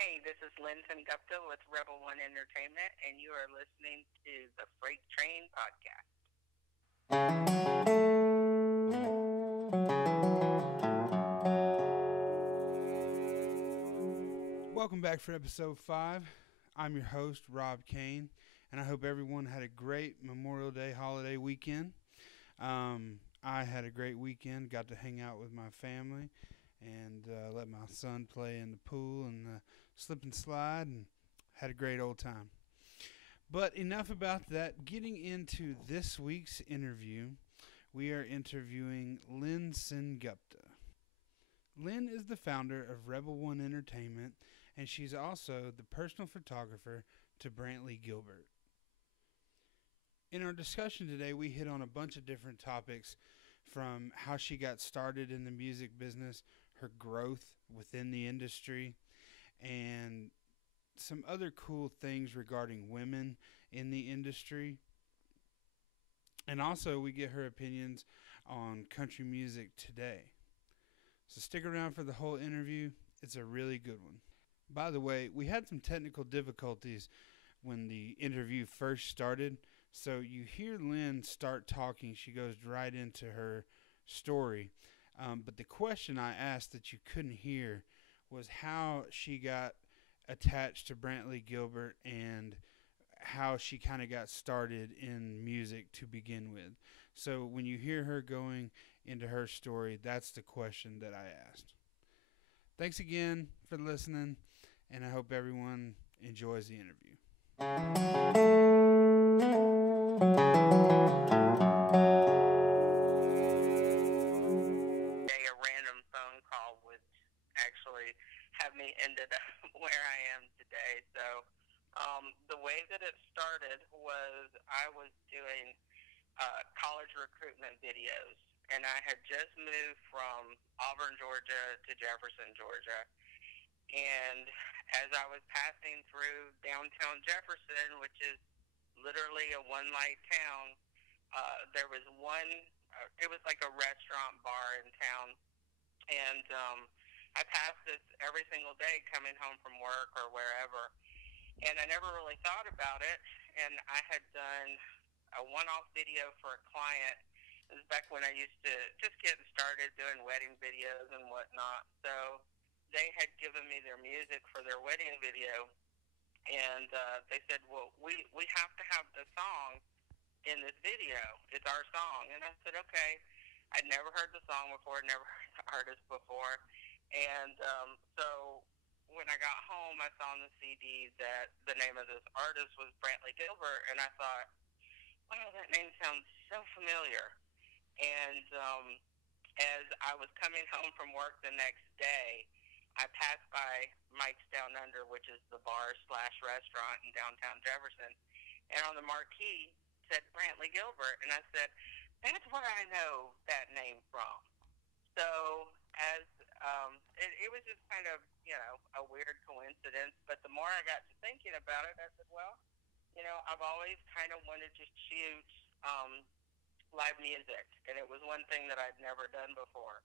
Hey, this is Lyn Sengupta with Rebel One Entertainment, and you are listening to the Freight Train podcast. Welcome back for episode 5. I'm your host, Rob Kane, and I hope everyone had a great Memorial Day holiday weekend. I had a great weekend, got to hang out with my family, and let my son play in the pool and slip and slide, and had a great old time. But enough about that. Getting into this week's interview, we are interviewing Lyn Sengupta. Lyn is the founder of Rebel One Entertainment, and she's also the personal photographer to Brantley Gilbert. In our discussion today, we hit on a bunch of different topics, from how she got started in the music business, her growth within the industry, and some other cool things regarding women in the industry. And also, we get her opinions on country music today. So stick around for the whole interview. It's a really good one. By the way, we had some technical difficulties when the interview first started. So you hear Lyn start talking. She goes right into her story. But the question I asked that you couldn't hear was how she got attached to Brantley Gilbert and how she kind of got started in music to begin with. So when you hear her going into her story, that's the question that I asked. Thanks again for listening, and I hope everyone enjoys the interview. A random phone call would actually have me ended up where I am today. So the way that it started was I was doing college recruitment videos, and I had just moved from Auburn, Georgia to Jefferson, Georgia. And as I was passing through downtown Jefferson, which is literally a one-light town, there was it was like a restaurant bar in town. And I passed this every single day coming home from work or wherever. And I never really thought about it. And I had done a one-off video for a client. It was back when I used to just getting started doing wedding videos and whatnot. So they had given me their music for their wedding video. And they said, well, we have to have the song in this video. It's our song. And I said, okay. I'd never heard the song before, never heard the artist before. And so when I got home, I saw on the CD that the name of this artist was Brantley Gilbert, and I thought, wow, that name sounds so familiar. And as I was coming home from work the next day, I passed by Mike's Down Under, which is the bar/restaurant in downtown Jefferson, and on the marquee said Brantley Gilbert, and I said, that's where I know that name from. So as it was just kind of, a weird coincidence, but the more I got to thinking about it, I said, well, I've always kind of wanted to shoot live music, and it was one thing that I'd never done before.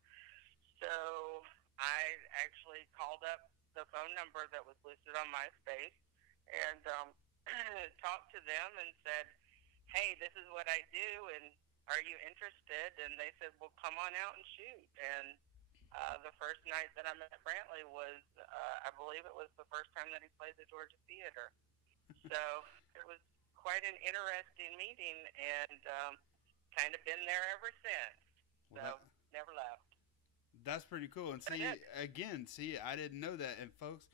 So I actually called up the phone number that was listed on MySpace and talked to them and said, hey, this is what I do, and are you interested? And they said, well, come on out and shoot. And the first night that I met Brantley was, I believe it was the first time that he played the Georgia Theater. So it was quite an interesting meeting, and kind of been there ever since. So never left. That's pretty cool. And see, I didn't know that. And folks,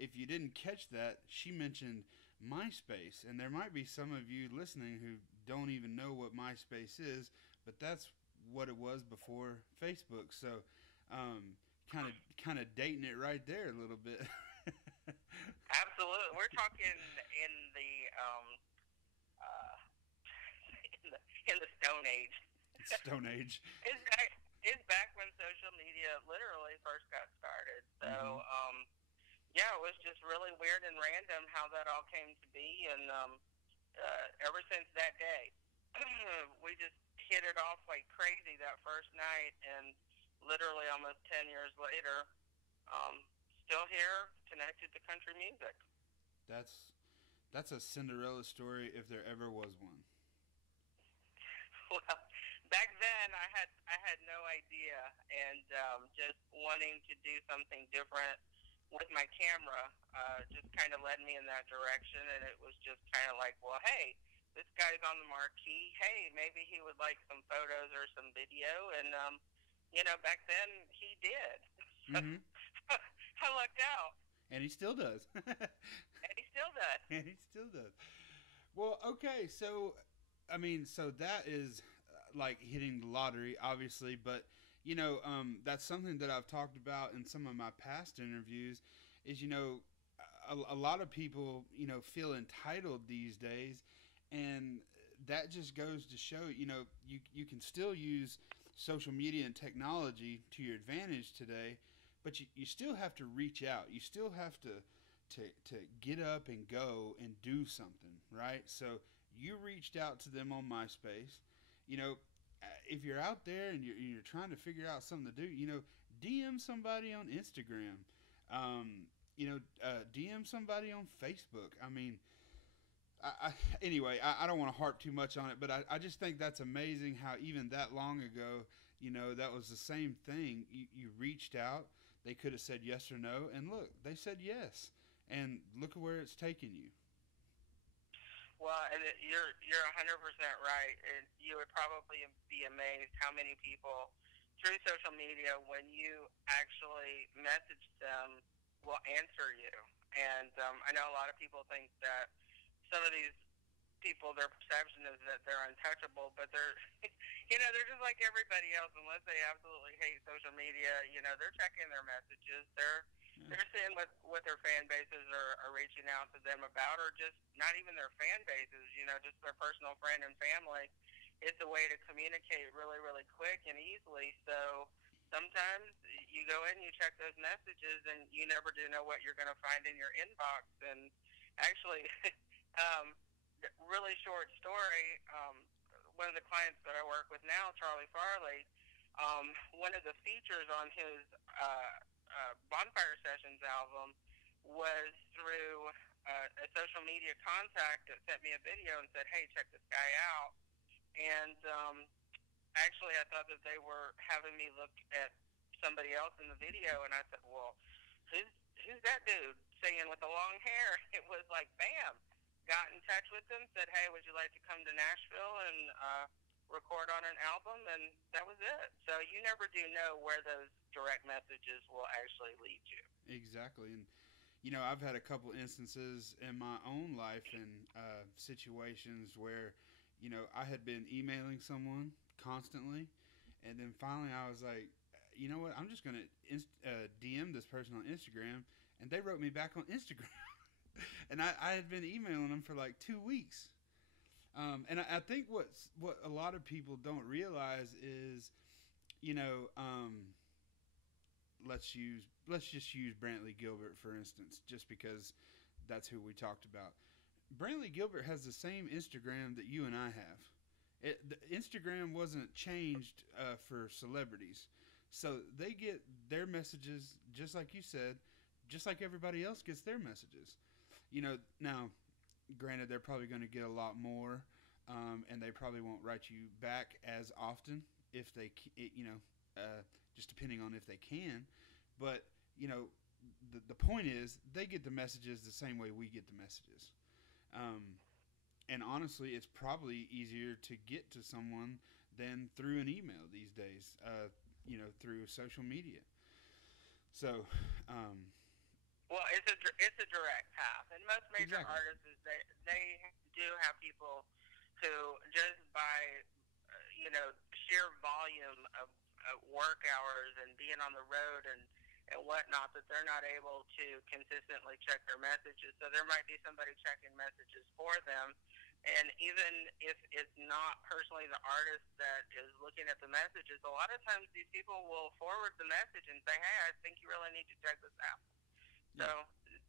if you didn't catch that, she mentioned MySpace, and there might be some of you listening who don't even know what MySpace is, but that's what it was before Facebook. So kind of dating it right there a little bit. Absolutely. We're talking in the in the Stone Age. Stone Age. It's back when social media literally first got started. So yeah, it was just really weird and random how that all came to be, and ever since that day, we just hit it off like crazy that first night, and literally almost 10 years later, still here connected to country music. That's that's a Cinderella story if there ever was one. Well, back then I had no idea, and just wanting to do something different with my camera just kind of led me in that direction, and it was just kind of like, well, hey, this guy's on the marquee. Hey, maybe he would like some photos or some video, and back then he did. Mm-hmm. So I lucked out, And he still does. and he still does. And he still does. Well, okay, so I mean, so that is like hitting the lottery, obviously, but that's something that I've talked about in some of my past interviews. Is a lot of people feel entitled these days, and that just goes to show you can still use social media and technology to your advantage today, but you still have to reach out. You still have to get up and go and do something, right? So you reached out to them on MySpace. If you're out there and you're trying to figure out something to do, DM somebody on Instagram. DM somebody on Facebook. I mean, anyway, I don't want to harp too much on it, but I just think that's amazing how even that long ago, that was the same thing. You reached out. They could have said yes or no, and look, they said yes. And look at where it's taken you. Well, and you're 100% right. And you would probably be amazed how many people through social media, when you actually message them, will answer you. And I know a lot of people think that some of these people, their perception is that they're untouchable, but they're, they're just like everybody else. Unless they absolutely hate social media, they're checking their messages. They're seeing what their fan bases are reaching out to them about, or just not even their fan bases, just their personal friend and family. It's a way to communicate really, really quick and easily. So sometimes you go in, you check those messages, and you never do know what you're going to find in your inbox. And actually, really short story, one of the clients that I work with now, Charlie Farley, one of the features on his Bonfire Sessions album was through a social media contact that sent me a video and said, hey, check this guy out. And actually, I thought that they were having me look at somebody else in the video, and I said, well, who's that dude singing with the long hair? It was like, bam. Got in touch with them, said, hey, would you like to come to Nashville and record on an album? And that was it. So you never do know where those direct messages will actually lead you. Exactly. And I've had a couple instances in my own life and situations where I had been emailing someone constantly, and then finally I was like, you know what, I'm just going to DM this person on Instagram, and they wrote me back on Instagram. And I had been emailing them for like 2 weeks. And I think what a lot of people don't realize is, let's just use Brantley Gilbert, for instance, just because that's who we talked about. Brantley Gilbert has the same Instagram that you and I have. The Instagram wasn't changed for celebrities. So they get their messages, just like you said, just like everybody else gets their messages. Now, granted, they're probably going to get a lot more, and they probably won't write you back as often if they, just depending on if they can. But, the point is, they get the messages the same way we get the messages. And honestly, it's probably easier to get to someone than through an email these days, through social media. So, well, it's a direct path, and most major exactly. artists they do have people who just by sheer volume of work hours and being on the road and whatnot, that they're not able to consistently check their messages. So there might be somebody checking messages for them. And even if it's not personally the artist that is looking at the messages, a lot of times these people will forward the message and say, hey, I think you really need to check this out. So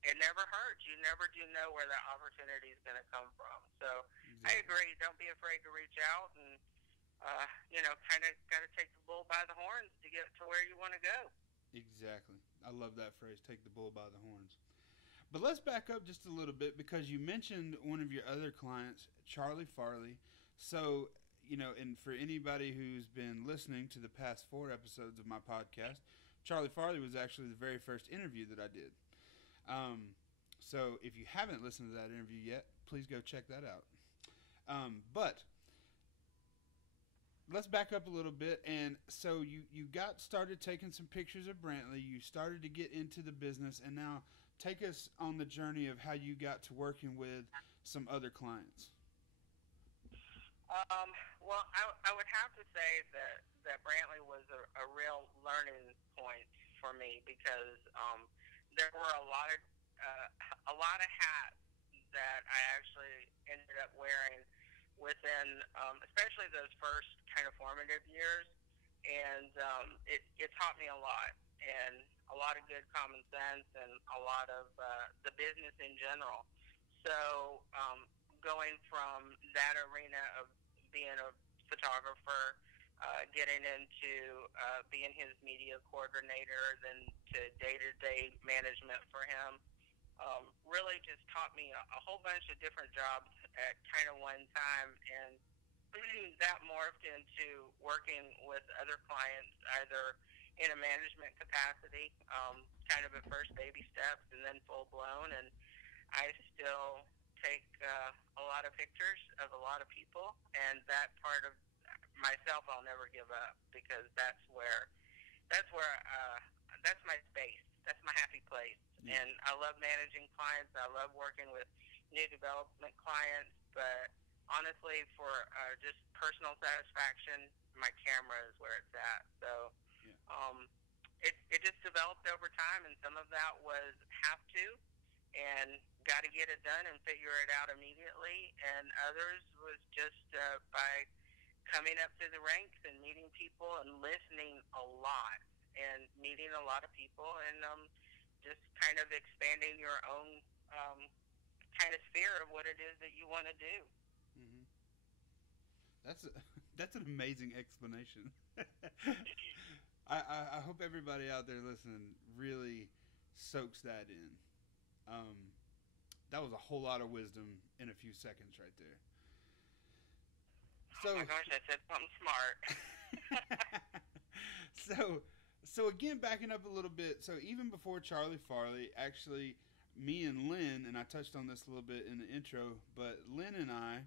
it never hurts. You never do know where that opportunity is going to come from. So exactly. I agree. Don't be afraid to reach out and, kind of got to take the bull by the horns to get to where you want to go. Exactly. I love that phrase, take the bull by the horns. But let's back up just a little bit because you mentioned one of your other clients, Charlie Farley. So, and for anybody who's been listening to the past 4 episodes of my podcast, Charlie Farley was actually the very first interview that I did. So if you haven't listened to that interview yet, please go check that out. But let's back up a little bit. And so you got started taking some pictures of Brantley. You started to get into the business, and now take us on the journey of how you got to working with some other clients. Well, I would have to say that Brantley was a real learning point for me because there were a lot of hats that I actually ended up wearing within, especially those first kind of formative years, and it taught me a lot, and a lot of good common sense, and a lot of the business in general. So going from that arena of being a photographer, getting into being his media coordinator, then to day-to-day management for him, really just taught me a whole bunch of different jobs at kind of one time, and that morphed into working with other clients, either in a management capacity, kind of at first baby steps, and then full-blown, and I still take a lot of pictures of a lot of people, and that part of myself I'll never give up, because that's my space. That's my happy place. Yeah. And I love managing clients. I love working with new development clients, but honestly, for just personal satisfaction, my camera is where it's at. So it just developed over time, and some of that was have to and got to get it done and figure it out immediately, and others was just by coming up through the ranks and meeting people and listening a lot and meeting a lot of people, and just kind of expanding your own kind of sphere of what it is that you want to do. Mm-hmm. That's an amazing explanation. I hope everybody out there listening really soaks that in. That was a whole lot of wisdom in a few seconds right there. Oh my gosh, I said something smart. So again, backing up a little bit. So even before Charlie Farley, actually, me and Lyn, and I touched on this a little bit in the intro, but Lyn and I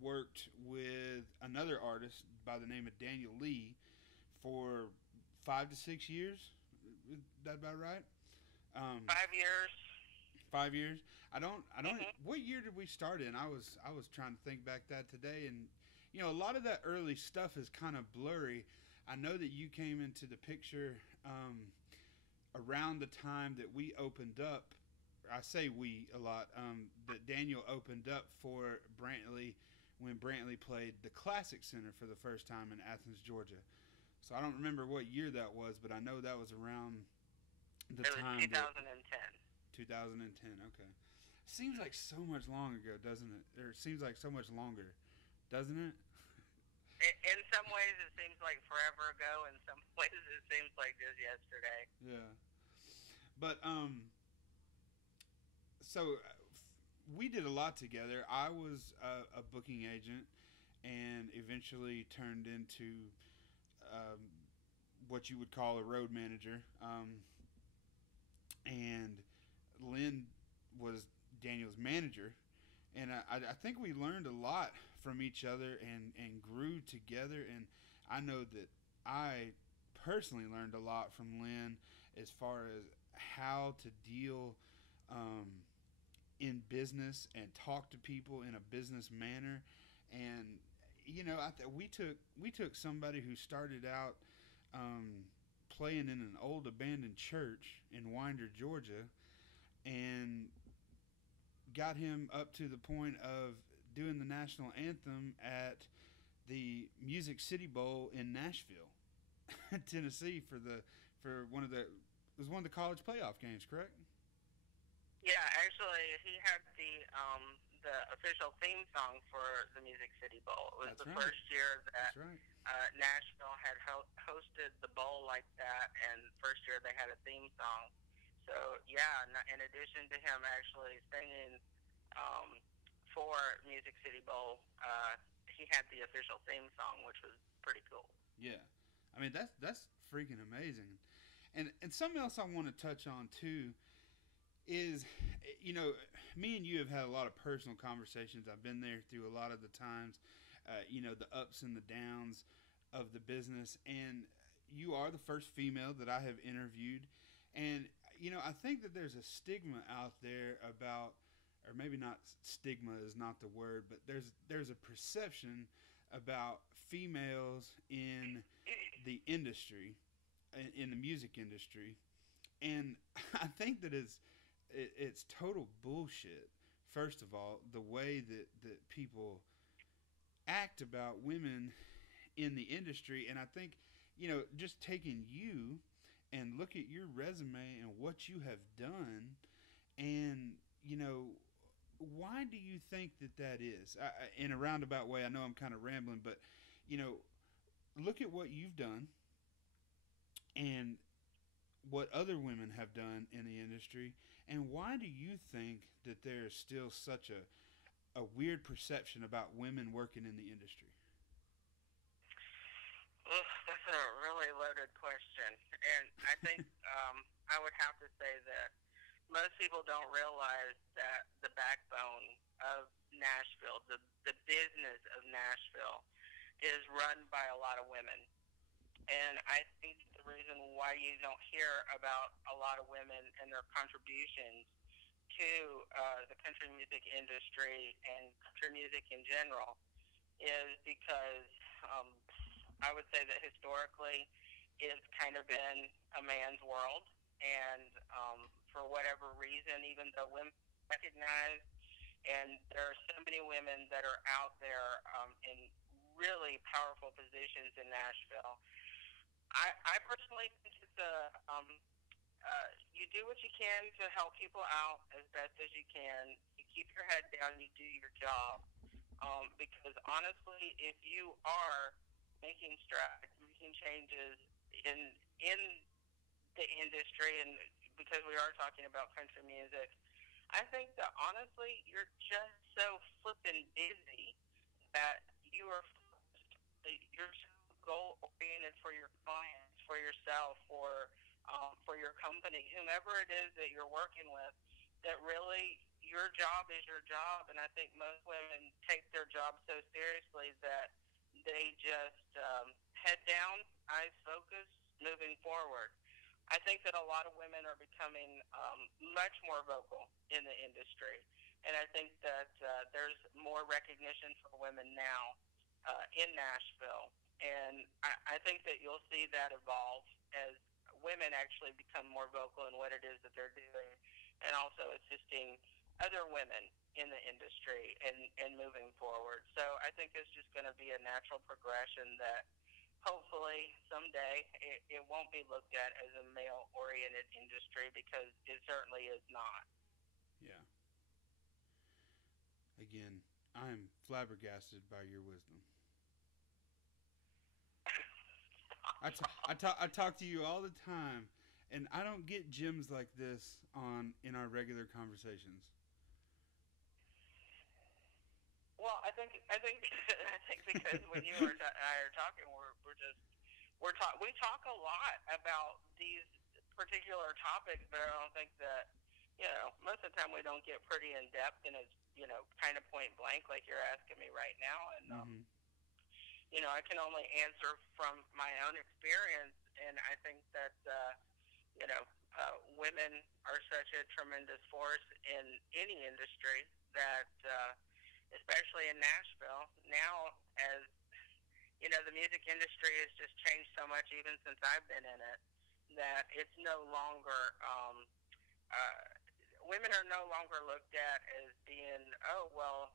worked with another artist by the name of Daniel Lee for 5 to 6 years. Is that about right? 5 years. 5 years. I don't. Mm-hmm. What year did we start in? I was trying to think back that today, and a lot of that early stuff is kind of blurry. I know that you came into the picture around the time that we opened up. I say we a lot. That Daniel opened up for Brantley when Brantley played the Classic Center for the first time in Athens, Georgia. So I don't remember what year that was, but I know that was around the time. It was 2010. 2010. Okay. Seems like so much long ago, doesn't it? Or it seems like so much longer, doesn't it? In some ways, it seems like forever ago. In some ways, it seems like just yesterday. Yeah. But so we did a lot together. I was a booking agent, and eventually turned into what you would call a road manager. And Lyn was Daniel's manager, and I think we learned a lot from each other and grew together, and I know that I personally learned a lot from Lyn as far as how to deal in business and talk to people in a business manner. And we took somebody who started out playing in an old abandoned church in Winder, Georgia, and got him up to the point of doing the national anthem at the Music City Bowl in Nashville, Tennessee, for one of the college playoff games, correct? Yeah, actually, he had the official theme song for the Music City Bowl. It was That's the right. First year that Nashville had hosted the bowl like that, and first year they had a theme song. So yeah, in addition to him actually singing um, for Music City Bowl, he had the official theme song, which was pretty cool. Yeah, I mean that's freaking amazing. And something else I want to touch on too is, me and you have had a lot of personal conversations. I've been there through a lot of the times, the ups and the downs of the business, and you are the first female that I have interviewed, and I think that there's a stigma out there about, or maybe not, stigma is not the word, but there's a perception about females in the industry, in the music industry, and I think that it's total bullshit. First of all, the way that people act about women in the industry, and I think, just taking you and look at your resume and what you have done, and why do you think that that is? In a roundabout way, I know I'm kind of rambling, but you know, look at what you've done and what other women have done in the industry, and why do you think that there is still such a weird perception about women working in the industry? Ugh, that's a really loaded question, and I think I would have to say that most people don't realize that the backbone of Nashville, the business of Nashville, is run by a lot of women. And I think the reason why you don't hear about a lot of women and their contributions to the country music industry and country music in general is because um, I would say that historically it's kind of been a man's world. And for whatever reason, even though women recognize, and there are so many women that are out there in really powerful positions in Nashville, I personally think it's you do what you can to help people out as best as you can. You keep your head down, you do your job. Because honestly, if you are making strides, making changes in in the industry, and because we are talking about country music, I think that honestly, you're just so flippin' busy that you are you're so goal oriented for your clients, for yourself, for your company, whomever it is that you're working with. That really your job is your job, and I think most women take their job so seriously that they just head down, eyes focused, moving forward. I think that a lot of women are becoming much more vocal in the industry, and I think that there's more recognition for women now in Nashville, and I think that you'll see that evolve as women actually become more vocal in what it is that they're doing, and also assisting other women in the industry and moving forward. So I think it's just going to be a natural progression that hopefully someday it won't be looked at as a male oriented industry, because it certainly is not. Yeah. Again, I'm flabbergasted by your wisdom. I talk to you all the time, and I don't get gems like this in our regular conversations. Well, I think I think because when you and I are talking, we talk a lot about these particular topics, but I don't think that most of the time we don't get pretty in depth, and it's kind of point blank like you're asking me right now. And Mm-hmm. I can only answer from my own experience, and I think that women are such a tremendous force in any industry that, especially in Nashville now, as the music industry has just changed so much even since I've been in it, that it's no longer uh, women are no longer looked at as being, oh, well,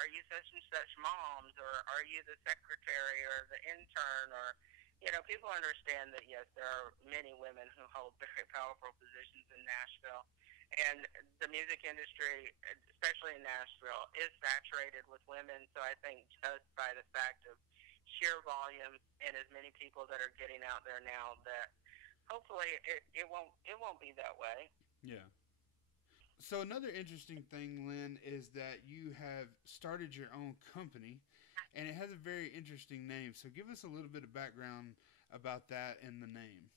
are you such and such moms, or are you the secretary or the intern, or people understand that yes, there are many women who hold very powerful positions in Nashville, and the music industry, especially in Nashville, is saturated with women. So I think just by the fact of sheer volume and as many people that are getting out there now, that hopefully it won't be that way. Yeah. So another interesting thing, Lyn, is that you have started your own company, and it has a very interesting name. So give us a little bit of background about that and the name.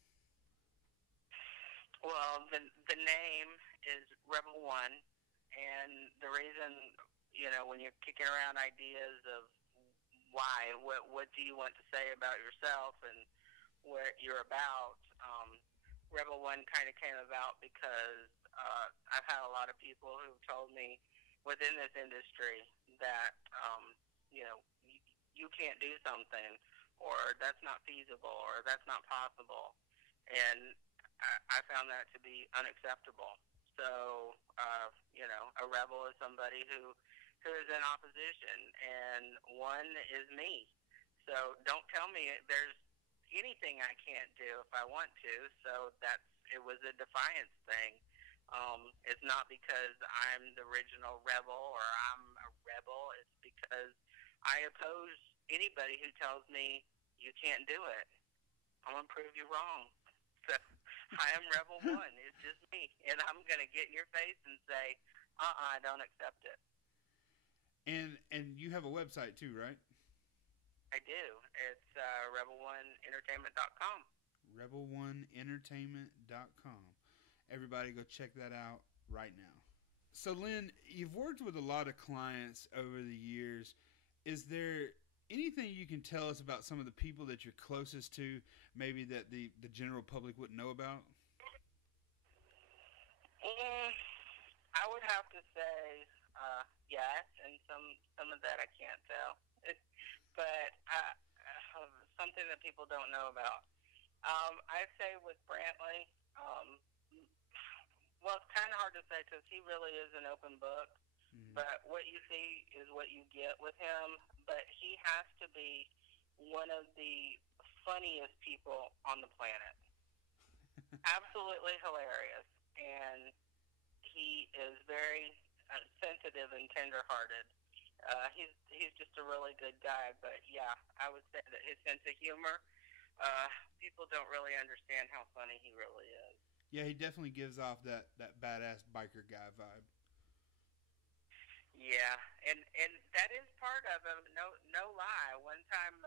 Well, the name is Rebel One, and the reason, when you're kicking around ideas of why, what do you want to say about yourself and what you're about, Rebel One kind of came about because I've had a lot of people who've told me within this industry that you can't do something, or that's not feasible, or that's not possible, and I found that to be unacceptable. So, a rebel is somebody who is in opposition, and one is me. So don't tell me there's anything I can't do if I want to. So it was a defiance thing. It's not because I'm the original rebel or I'm a rebel. It's because I oppose anybody who tells me you can't do it. I'm gonna prove you wrong. So I am Rebel One. It's just me, and I'm gonna get in your face and say, I don't accept it. And you have a website too, right? I do. It's rebel1entertainment.com. Rebel1entertainment.com. Everybody go check that out right now. So, Lyn, you've worked with a lot of clients over the years. Is there anything you can tell us about some of the people that you're closest to, maybe that the general public wouldn't know about? I would have to say yes, and some of that I can't tell. But something that people don't know about. I'd say with Brantley, well, it's kind of hard to say because he really is an open book. Mm-hmm. But what you see is what you get with him. But he has to be one of the funniest people on the planet. Absolutely hilarious. And he is very sensitive and tenderhearted. He's just a really good guy. But yeah, I would say that his sense of humor, people don't really understand how funny he really is. Yeah, he definitely gives off that badass biker guy vibe. Yeah, and that is part of him. No lie. One time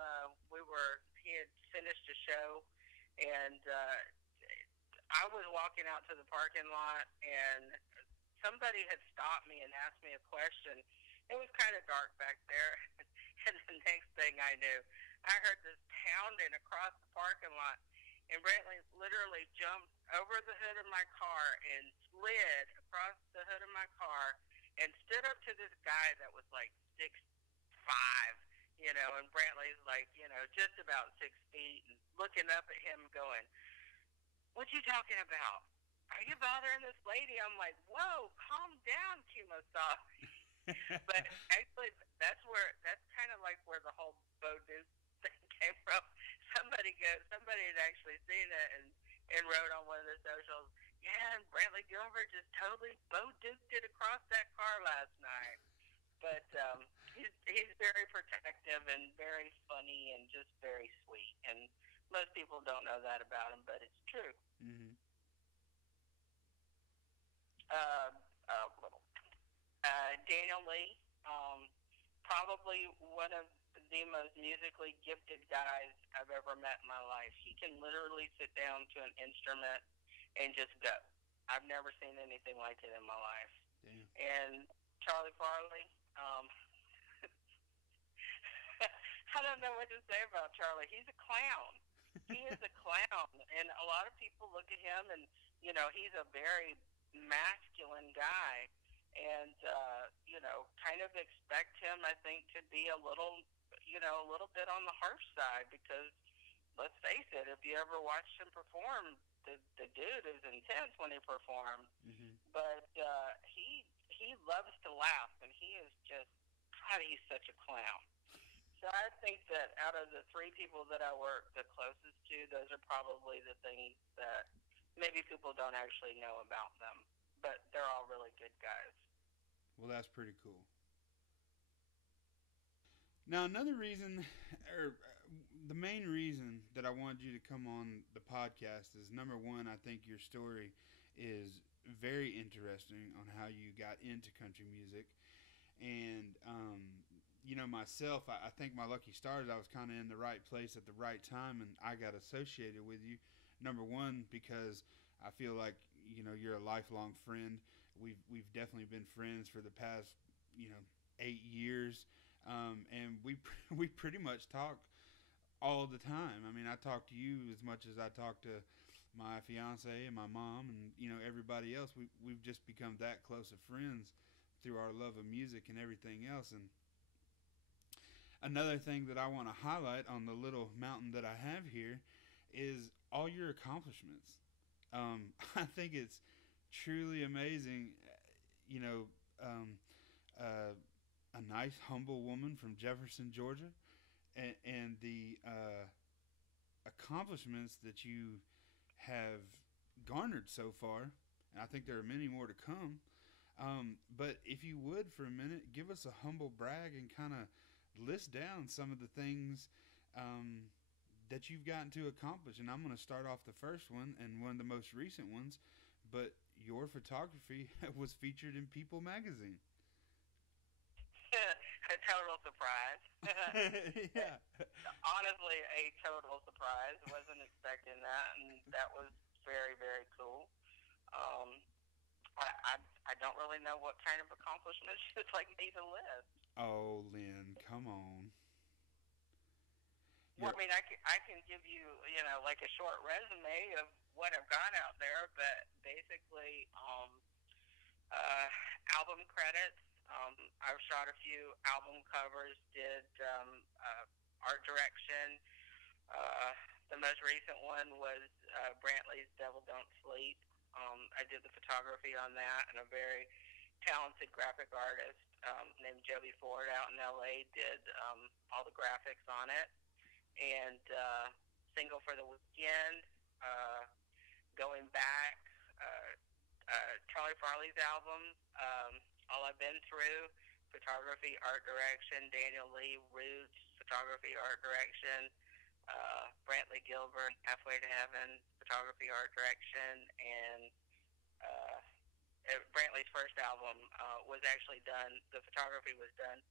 he had finished a show, and I was walking out to the parking lot, and somebody had stopped me and asked me a question. It was kind of dark back there, and the next thing I knew, I heard this pounding across the parking lot, and Brantley literally jumped over the hood of my car and slid across the hood of my car and stood up to this guy that was like 6'5", and Brantley's like, just about 6 feet, and looking up at him going, "What you talking about? Are you bothering this lady?" I'm like, "Whoa, calm down, Kimosaw." But actually, that's kind of like where the whole Bo Duke thing came from. Somebody had actually seen it and wrote on one of the socials, "Yeah, and Brantley Gilbert just totally Bo Duked it across that car last night." But he's very protective and very funny and just very sweet. And most people don't know that about him, but it's true. Mm-hmm. Daniel Lee, probably one of the most musically gifted guys I've ever met in my life. He can literally sit down to an instrument and just go. I've never seen anything like it in my life. Damn. And Charlie Farley, I don't know what to say about Charlie. He's a clown. He is a clown. And a lot of people look at him and, he's a very masculine guy. And, kind of expect him, I think, to be a little bit on the harsh side because, let's face it, if you ever watched him perform, the dude is intense when he performs. Mm-hmm. But he loves to laugh, and he is just, God, he's such a clown. So I think that out of the three people that I work the closest to, those are probably the things that maybe people don't actually know about them. But they're all really good guys. Well, that's pretty cool. Now, another reason, or the main reason that I wanted you to come on the podcast is, number one, I think your story is very interesting on how you got into country music. And, myself, I think my lucky stars, I was kind of in the right place at the right time, and I got associated with you. Number one, because I feel like, you're a lifelong friend. We've definitely been friends for the past, 8 years. And we we pretty much talk all the time. I mean, I talk to you as much as I talk to my fiance and my mom and everybody else. We've just become that close of friends through our love of music and everything else. And another thing that I want to highlight on the little mountain that I have here is all your accomplishments. I think it's truly amazing. You know, um, a nice, humble woman from Jefferson, Georgia, and the accomplishments that you have garnered so far. And I think there are many more to come. But if you would, for a minute, give us a humble brag and kind of list down some of the things that you've gotten to accomplish. And I'm going to start off the first one and one of the most recent ones. But your photography was featured in People magazine. A total surprise. Yeah. Honestly, a total surprise. Wasn't expecting that, and that was very, very cool. Um, I don't really know what kind of accomplishments you'd like me to list. Oh, Lyn, come on. Well, I mean, I can give you, like a short resume of what I've gone out there, but basically, album credits. I've shot a few album covers, did art direction. The most recent one was Brantley's Devil Don't Sleep. I did the photography on that, and a very talented graphic artist named Joby Ford out in L.A. did all the graphics on it. And Single for the Weekend, going back, Charlie Farley's album, All I've Been Through, photography, art direction, Daniel Lee, Roots, photography, art direction, Brantley Gilbert, Halfway to Heaven, photography, art direction, and Brantley's first album was actually done, the photography was done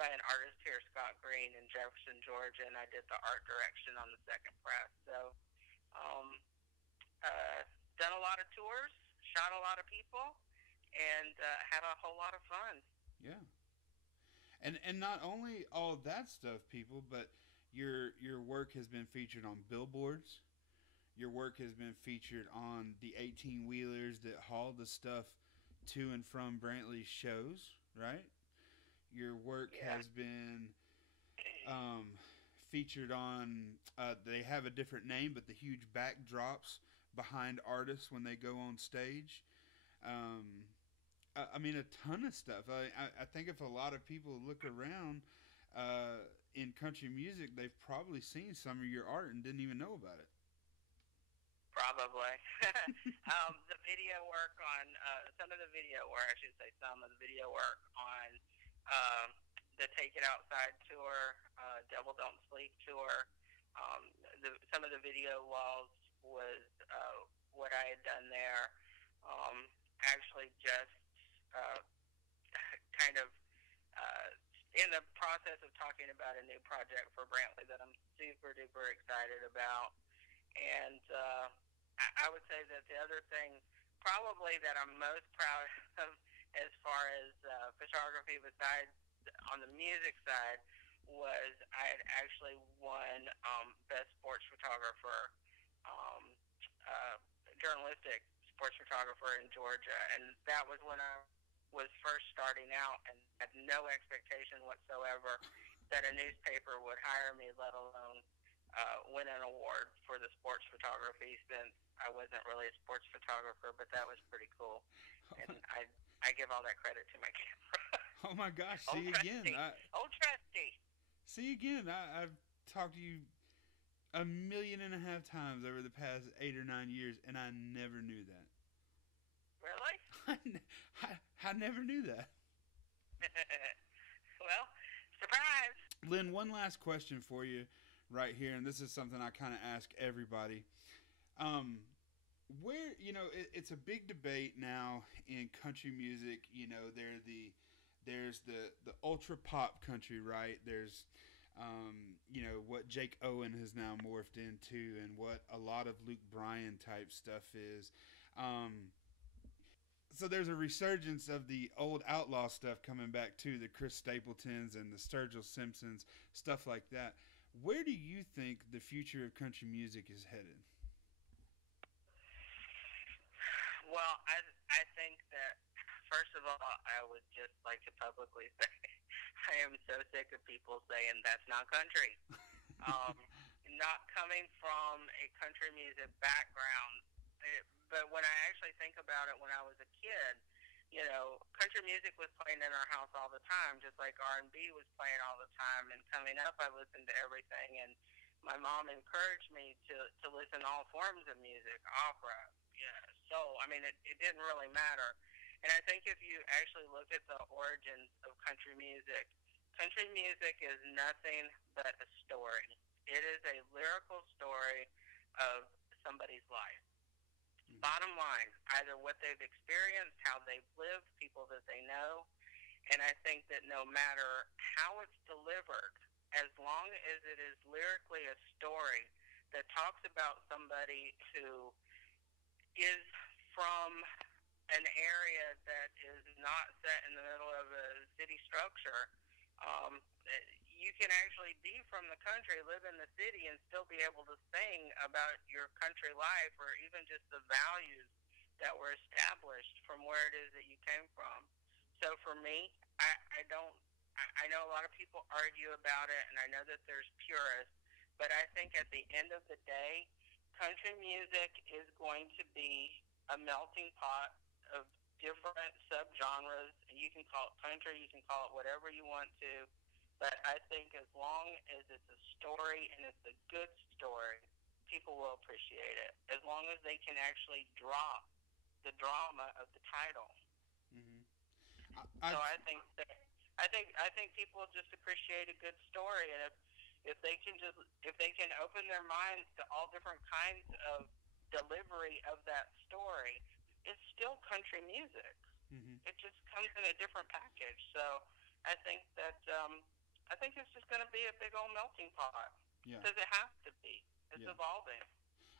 by an artist here, Scott Green, in Jefferson, Georgia, and I did the art direction on the second press. So, done a lot of tours, shot a lot of people, and had a whole lot of fun. Yeah. And not only all that stuff, people, but your work has been featured on billboards. Your work has been featured on the 18-wheelers that haul the stuff to and from Brantley's shows, right? Your work has been featured on, they have a different name, but the huge backdrops behind artists when they go on stage. I mean, a ton of stuff. I think if a lot of people look around in country music, they've probably seen some of your art and didn't even know about it. Probably. The video work on, some of the video work, I should say some of the video work on the Take It Outside tour, Devil Don't Sleep tour. Some of the video walls was what I had done there. Actually just kind of in the process of talking about a new project for Brantley that I'm super duper excited about. And I would say that the other thing probably that I'm most proud of as far as photography besides on the music side was I had actually won Best Sports Photographer, journalistic sports photographer in Georgia. And that was when I was first starting out and had no expectation whatsoever that a newspaper would hire me, let alone win an award for the sports photography, since I wasn't really a sports photographer, but that was pretty cool. And I give all that credit to my camera. Oh my gosh! See again. Old trusty. See again. I've talked to you 1.5 million times over the past 8 or 9 years, and I never knew that. Really? I never knew that. Well, surprise. Lyn, one last question for you right here, and this is something I kind of ask everybody. Um, where it's a big debate now in country music. There's the ultra pop country, right? There's what Jake Owen has now morphed into, and what a lot of Luke Bryan type stuff is. Um, so there's a resurgence of the old outlaw stuff coming back too, the Chris Stapletons and the Sturgill Simpsons, stuff like that. Where do you think the future of country music is headed? Well, I think that first of all, I would just like to publicly say I am so sick of people saying that's not country. Um, Not coming from a country music background, but when I actually think about it, when I was a kid, country music was playing in our house all the time, just like R&B was playing all the time. And coming up, I listened to everything, and my mom encouraged me to listen to all forms of music, opera, soul. I mean, it didn't really matter. And I think if you actually look at the origins of country music is nothing but a story. It is a lyrical story of somebody's life. Bottom line, either what they've experienced, how they've lived, people that they know. And I think that no matter how it's delivered, as long as it is lyrically a story that talks about somebody who is from an area that is not set in the middle of a city structure, um, you can actually be from the country, live in the city, and still be able to sing about your country life or even just the values that were established from where it is that you came from. So for me, I don't. I know a lot of people argue about it, and I know that there's purists, but I think at the end of the day, country music is going to be a melting pot of different subgenres. You can call it country, you can call it whatever you want to, but I think as long as it's a story and it's a good story, people will appreciate it. As long as they can actually drop the drama of the title. Mm-hmm. So I think people just appreciate a good story, and if they can open their minds to all different kinds of delivery of that story, it's still country music. Mm-hmm. It just comes in a different package. So I think that I think it's just going to be a big old melting pot Yeah. because it has to be. It's Yeah. evolving.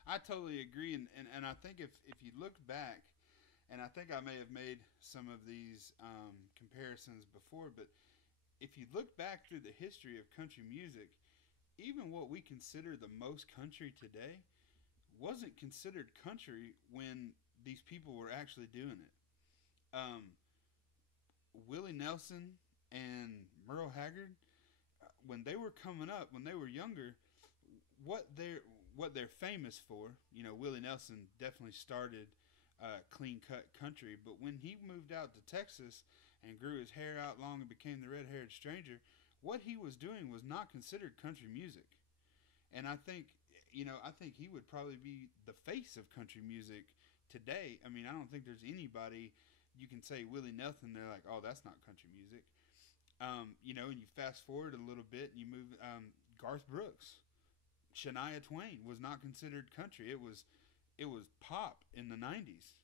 I totally agree, and I think if you look back, and I think I may have made some of these comparisons before, but if you look back through the history of country music, even what we consider the most country today wasn't considered country when these people were actually doing it. Um, Willie Nelson and Merle Haggard, when they were coming up, when they were younger, what they're famous for, Willie Nelson definitely started clean cut country, but when he moved out to Texas and grew his hair out long and became the red haired stranger, what he was doing was not considered country music. And I think he would probably be the face of country music today. I mean, I don't think there's anybody you can say Willie Nelson. They're like, oh, that's not country music. And you fast forward a little bit and you move. Garth Brooks, Shania Twain was not considered country. It was pop in the '90s.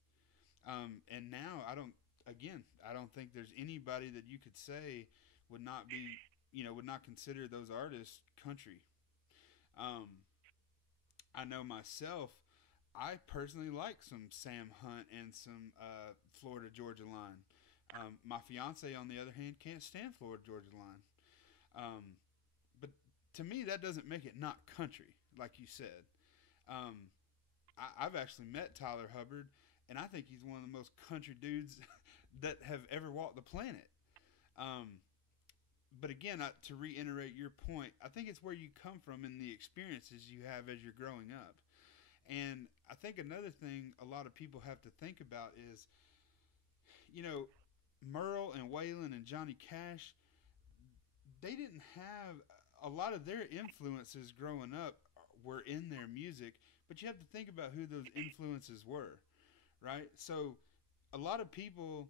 And now I don't think there's anybody that you could say would not be, would not consider those artists country. Um, I know myself. I personally like some Sam Hunt and some Florida Georgia Line. My fiance, on the other hand, can't stand Florida Georgia Line. But to me, that doesn't make it not country, like you said. Um, I've actually met Tyler Hubbard, and I think he's one of the most country dudes that have ever walked the planet. Um, but again, to reiterate your point, I think it's where you come from and the experiences you have as you're growing up. And I think another thing a lot of people have to think about is, you know, Merle and Waylon and Johnny Cash, they didn't have a lot of their influences growing up were in their music, but you have to think about who those influences were, right? So a lot of people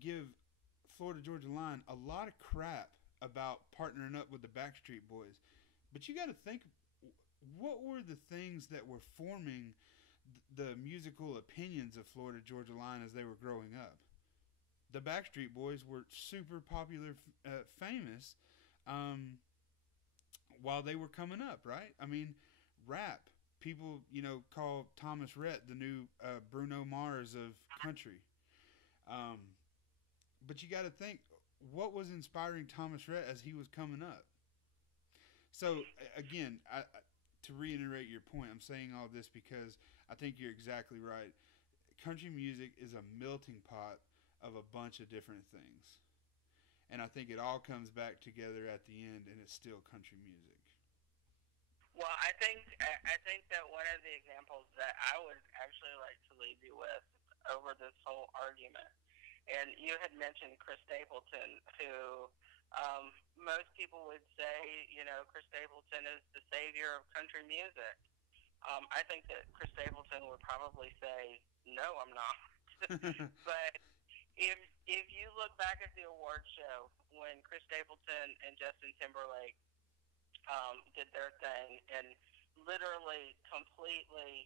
give Florida Georgia Line a lot of crap about partnering up with the Backstreet Boys. But you got to think, what were the things that were forming the musical opinions of Florida Georgia Line as they were growing up? The Backstreet Boys were super popular, famous, while they were coming up, right? I mean, rap. People, call Thomas Rhett the new Bruno Mars of country. Um, but you got to think, what was inspiring Thomas Rhett as he was coming up? So, again, to reiterate your point, I'm saying all this because I think you're exactly right. Country music is a melting pot of a bunch of different things. And I think it all comes back together at the end, and it's still country music. Well, I think that one of the examples that I would actually like to leave you with over this whole argument, and you had mentioned Chris Stapleton, who most people would say, Chris Stapleton is the savior of country music. I think that Chris Stapleton would probably say, no, I'm not. But if you look back at the award show when Chris Stapleton and Justin Timberlake did their thing and literally completely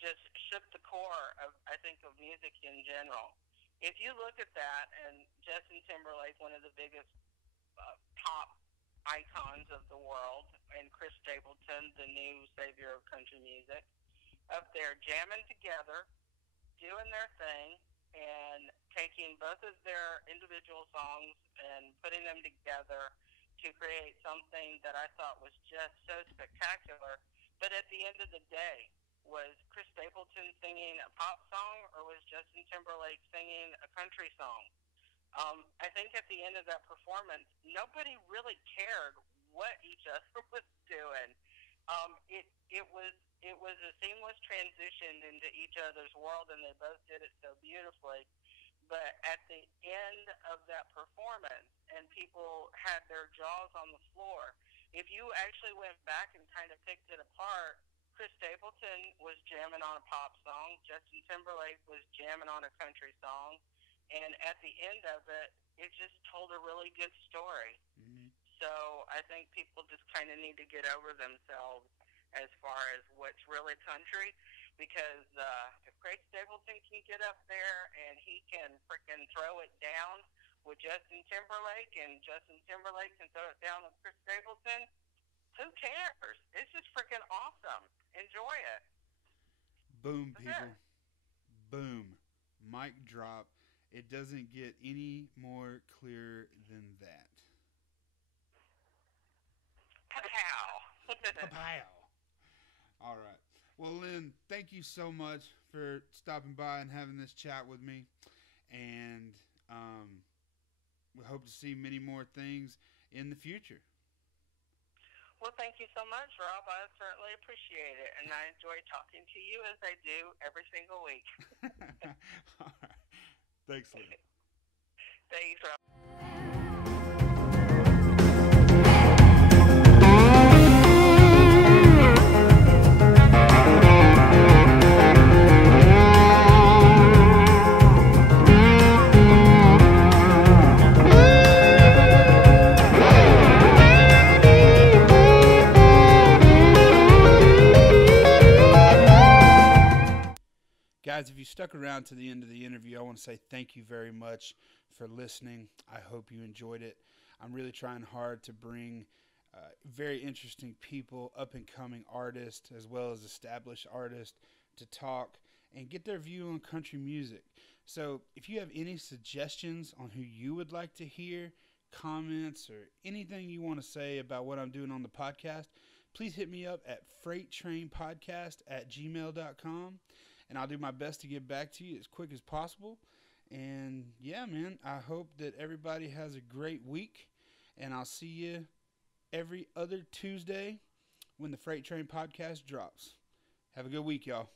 just shook the core of, I think, of music in general. If you look at that, and Justin Timberlake, one of the biggest pop icons of the world, and Chris Stapleton, the new savior of country music, up there jamming together, doing their thing, and taking both of their individual songs and putting them together to create something that I thought was just so spectacular. But at the end of the day, was Chris Stapleton singing a pop song, or was Justin Timberlake singing a country song? I think at the end of that performance, nobody really cared what each other was doing. It was a seamless transition into each other's world, and they both did it so beautifully. But at the end of that performance, and people had their jaws on the floor, if you actually went back and kind of picked it apart, Chris Stapleton was jamming on a pop song, Justin Timberlake was jamming on a country song, and at the end of it, it just told a really good story. Mm-hmm. So I think people just kind of need to get over themselves as far as what's really country, because if Craig Stapleton can get up there and he can freaking throw it down with Justin Timberlake, and Justin Timberlake can throw it down with Chris Stapleton, who cares? It's just freaking awesome. Enjoy it. Boom, people. Boom. Mic drop. It doesn't get any more clear than that. Pow. Pow. All right. Well, Lyn, thank you so much for stopping by and having this chat with me. And we hope to see many more things in the future. Well, thank you so much, Rob. I certainly appreciate it. And I enjoy talking to you as I do every single week. All right. Thanks, Lyn. Thanks, Rob. Guys, if you stuck around to the end of the interview, I want to say thank you very much for listening. I hope you enjoyed it. I'm really trying hard to bring very interesting people, up-and-coming artists, as well as established artists, to talk and get their view on country music. So if you have any suggestions on who you would like to hear, comments, or anything you want to say about what I'm doing on the podcast, please hit me up at freighttrainpodcast@gmail.com. And I'll do my best to get back to you as quick as possible. And yeah, man, I hope that everybody has a great week. And I'll see you every other Tuesday when the Freight Train podcast drops. Have a good week, y'all.